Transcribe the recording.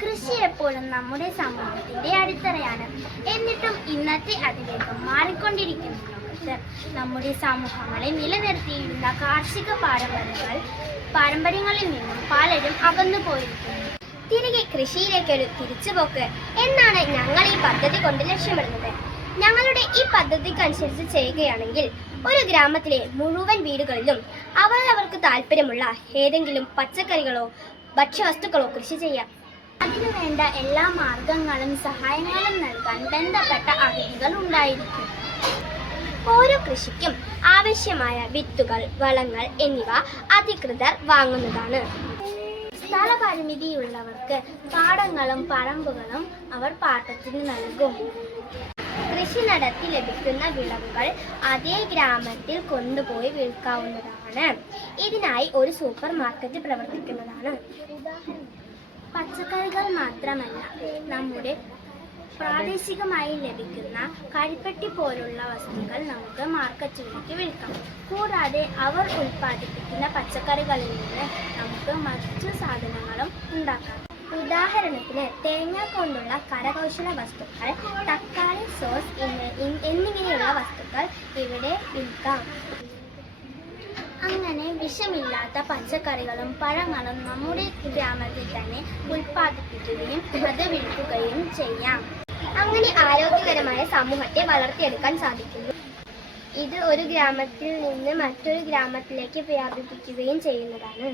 കൃഷി എപ്പോഴും നമ്മുടെ സമൂഹത്തിന്റെ അടിത്തറയാണ്. എന്നിട്ടും ഇന്നത്തെ അതിവേഗം മാറിക്കൊണ്ടിരിക്കുന്ന ലോകത്ത് നമ്മുടെ സമൂഹങ്ങളെ നിലനിർത്തിയിരുന്ന കാർഷിക പാരമ്പര്യങ്ങളിൽ നിന്നും പലരും അകന്നു പോയിരിക്കുന്നു. തിരികെ കൃഷിയിലേക്കൊരു തിരിച്ചുപോക്ക് എന്നാണ് ഞങ്ങൾ ഈ പദ്ധതി കൊണ്ട് ലക്ഷ്യമിടുന്നത്. ഞങ്ങളുടെ ഈ പദ്ധതിക്കനുസരിച്ച് ചെയ്യുകയാണെങ്കിൽ ഒരു ഗ്രാമത്തിലെ മുഴുവൻ വീടുകളിലും അവർക്ക് താല്പര്യമുള്ള ഏതെങ്കിലും പച്ചക്കറികളോ ഭക്ഷ്യവസ്തുക്കളോ കൃഷി ചെയ്യാം. അതിനുവേണ്ട എല്ലാ മാർഗങ്ങളും സഹായങ്ങളും നൽകാൻ ബന്ധപ്പെട്ട അതിഥികൾ ഉണ്ടായിരിക്കും. ഓരോ കൃഷിക്കും ആവശ്യമായ വിത്തുകൾ, വളങ്ങൾ എന്നിവ അധികൃതർ വാങ്ങുന്നതാണ്. സ്ഥലപരിമിതിയുള്ളവർക്ക് പാടങ്ങളും പറമ്പുകളും അവർ പാട്ടത്തിന് നൽകും. കൃഷി നടത്തി ലഭിക്കുന്ന വിളവുകൾ അതേ ഗ്രാമത്തിൽ കൊണ്ടുപോയി വിൽക്കാവുന്നതാണ്. ഇതിനായി ഒരു സൂപ്പർ മാർക്കറ്റ് പ്രവർത്തിക്കുന്നതാണ്. പച്ചക്കറികൾ മാത്രമല്ല, നമ്മുടെ പ്രാദേശികമായി ലഭിക്കുന്ന കരിപ്പെട്ടി പോലുള്ള വസ്തുക്കൾ നമുക്ക് മാർക്കറ്റിലേക്ക് വിൽക്കാം. കൂടാതെ അവർ ഉൽപ്പാദിപ്പിക്കുന്ന പച്ചക്കറികളിൽ നിന്ന് നമുക്ക് മറ്റു സാധനങ്ങളും ഉണ്ടാക്കാം. ഉദാഹരണത്തിന് തേങ്ങ കൊണ്ടുള്ള കരകൗശല വസ്തുക്കൾ, തക്കാളി സോസ് എന്നിങ്ങനെയുള്ള വസ്തുക്കൾ ഇവിടെ വിൽക്കാം. അങ്ങനെ വിഷമില്ലാത്ത പച്ചക്കറികളും പഴങ്ങളും നമ്മുടെ ഗ്രാമത്തിൽ തന്നെ ഉൽപ്പാദിപ്പിക്കുകയും അത് വിൽക്കുകയും ചെയ്യാം. അങ്ങനെ ആരോഗ്യകരമായ സമൂഹത്തെ വളർത്തിയെടുക്കാൻ സാധിക്കുന്നു. ഇത് ഒരു ഗ്രാമത്തിൽ നിന്ന് മറ്റൊരു ഗ്രാമത്തിലേക്ക് വ്യാപിപ്പിക്കുകയും ചെയ്യുന്നതാണ്.